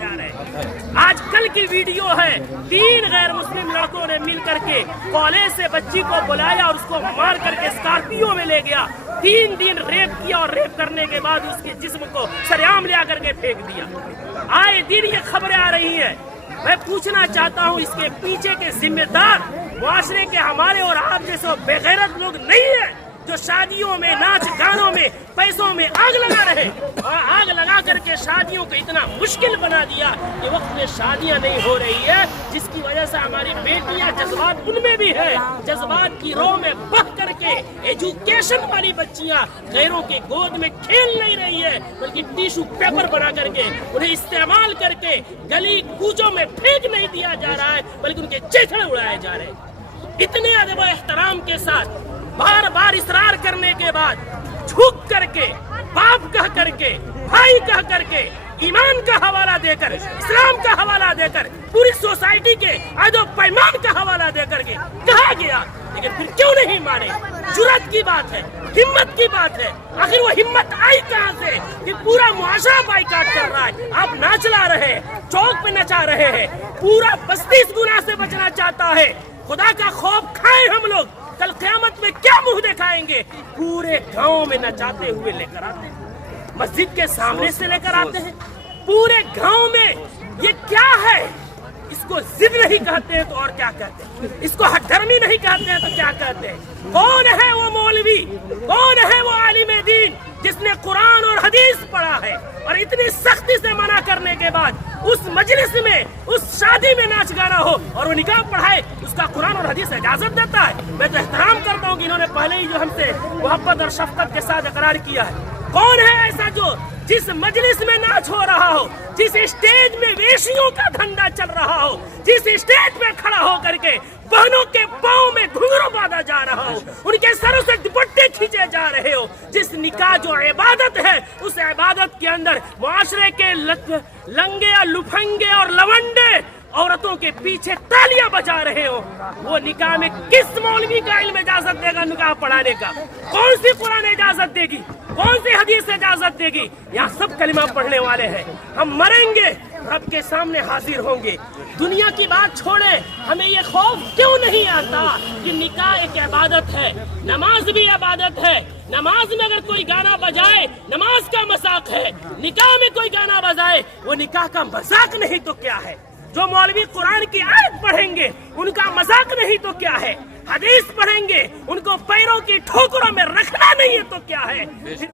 जा रहे हैं। आज कल की वीडियो है, 3 गैर मुस्लिम लड़कों ने मिल करके कॉलेज से बच्ची को बुलाया और उसको मार करके स्कॉर्पियो में ले गया। 3 दिन रेप किया और रेप करने के बाद उसके जिस्म को सरेआम ले करके फेंक दिया। आए दिन ये खबरें आ रही हैं। मैं पूछना चाहता हूँ, इसके पीछे के जिम्मेदार मुआशरे के हमारे और आप जैसे बेगैरत लोग नहीं है जो शादियों में, नाच गानों में, पैसों में आग लगा रहे और आग लगा करके शादियों को इतना मुश्किल बना दिया कि वक्त में शादियां नहीं हो रही है, जिसकी वजह से हमारी बेटियां, जज्बात उनमें भी है, जज्बात की रो में बह करके एजुकेशन वाली बच्चियां गैरों के गोद में खेल नहीं रही है, बल्कि टिश्यू पेपर बना करके उन्हें इस्तेमाल करके गली कूचों में फेंक नहीं दिया जा रहा है, बल्कि उनके चेहरे उड़ाए जा रहे हैं। इतने अदब एहतराम के साथ बार बार इसरार करने के बाद झुक करके, बाप कह करके, भाई कह करके, ईमान का हवाला देकर, इस्लाम का हवाला देकर, पूरी सोसाइटी के आदो पैमान का हवाला देकर के कहा गया, लेकिन फिर क्यों नहीं माने? जुर्रत की बात है, हिम्मत की बात है। आखिर वो हिम्मत आई कहां से कि पूरा मुआशरा बाइकाट कर रहा है? आप ना चला रहे हैं, चौक पे नचा रहे हैं, पूरा बस्ती इस गुनाह से बचना चाहता है। खुदा का खौफ खाए हम लोग, कल क़यामत में क्या मुंह दिखाएंगे? पूरे गांव में नचाते हुए लेकर आते हैं, मस्जिद के सामने से लेकर आते हैं, पूरे गांव में। ये क्या है? इसको जिद नहीं कहते हैं तो और क्या कहते हैं? इसको हठधर्मी नहीं कहते हैं तो क्या कहते हैं? कौन है वो मौलवी, कौन है वो आलिम दीन जिसने कुरान और हदीस पढ़ा है और इतनी सख्ती से मना करने के बाद उस मजलिस में, उस शादी में नाच गाना हो और वो निकाह पढ़ाए, उसका कुरान और हदीस इजाजत देता है? मैं तो एहतराम करता हूँ कि इन्होंने पहले ही जो हमसे मोहब्बत और शफकत के साथ इकरार किया है। कौन है ऐसा जो जिस मजलिस में नाच हो रहा हो, जिस स्टेज में वेशियों का धंधा चल रहा हो, जिस स्टेज में खड़ा हो करके बहनों के पाँव में घुंघरू बांधा जा रहा हो, उनके सरों से दुपट्टे खींचे जा रहे हो, जिस निकाह जो इबादत है उस इबादत के अंदर मुआशरे के लंगे और लुफंगे और लवंडे औरतों के पीछे तालियां बजा रहे हो, वो निकाह में किस मौलवी का इल्म इजाजत देगा निकाह पढ़ाने का? कौन सी कुरान इजाजत देगी? कौन सी हदीस इजाजत देगी? यहाँ सब कलिमा पढ़ने वाले हैं। हम मरेंगे, रब के सामने हाजिर होंगे। दुनिया की बात छोड़े, हमें ये खौफ क्यों नहीं आता कि निकाह एक इबादत है, नमाज भी इबादत है। नमाज में अगर कोई गाना बजाए, नमाज का मजाक है। निकाह में कोई गाना बजाए, वो निकाह का मजाक नहीं तो क्या है? जो मौलवी कुरान की आयत पढ़ेंगे उनका मजाक नहीं तो क्या है? हदीस पढ़ेंगे, उनको पैरों की ठोकरों में रखना नहीं है तो क्या है?